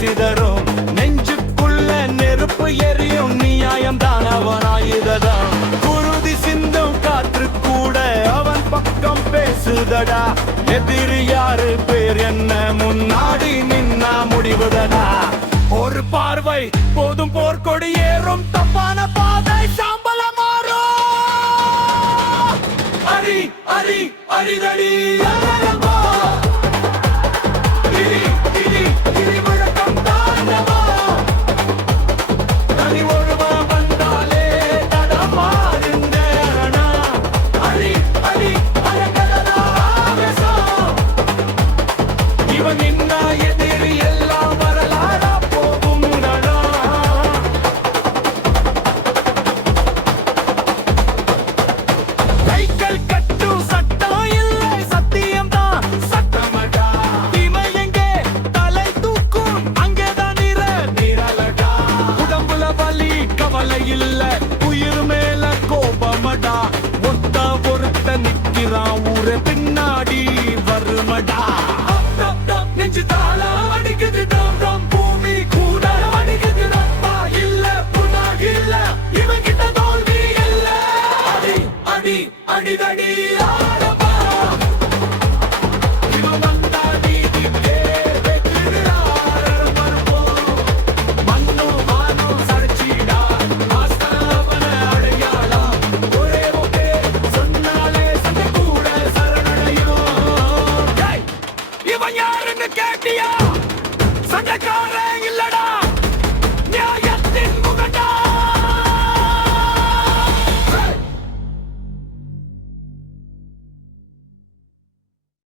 சிதறும் நெஞ்சுக்குள்ள நெருப்பு எரியும் நியாயம் தான் அவன் ஆயுததான் குருதி சிந்தும் காற்று கூட அவன் பக்கம் பேசுதடா எதிரி யாரு பேர் என்ன முன்னாடி நின்னா முடிவுதடா ஒரு பார்வை போதும் போர்க்கொடி ஏறும் தப்பான பாதை சாம்பல மாறும் அரி அரி அரிதடி இல்ல உயிர் மேல கோபமடா ஒத்த பொறுத்த நிக்கிறான் ஊரே பின்னாடி வருமடா நெஞ்சு தாளா அடிக்குது பூமி கூட அடிக்குது ரப்பா இல்ல புனாக இல்ல இவன் கிட்ட தோல்வி இல்ல அடி அடி அடிதடி கேட்டியா சண்டைக்காரன் இல்லடா